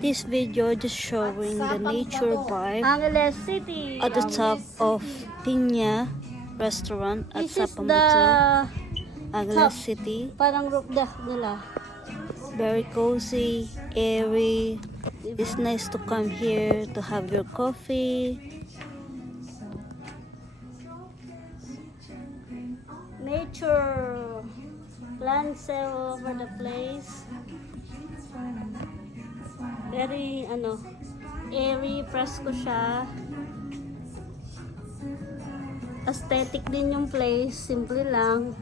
This video just showing the nature vibe Angeles City. at the top of Piña restaurant at This is Sapamato, the Angeles top. City. Parang roof deck nila. Very cozy, airy. It's nice to come here to have your coffee. Nature. Plants all over the place. Very, airy, fresco siya. Aesthetic din yung place. Simple lang.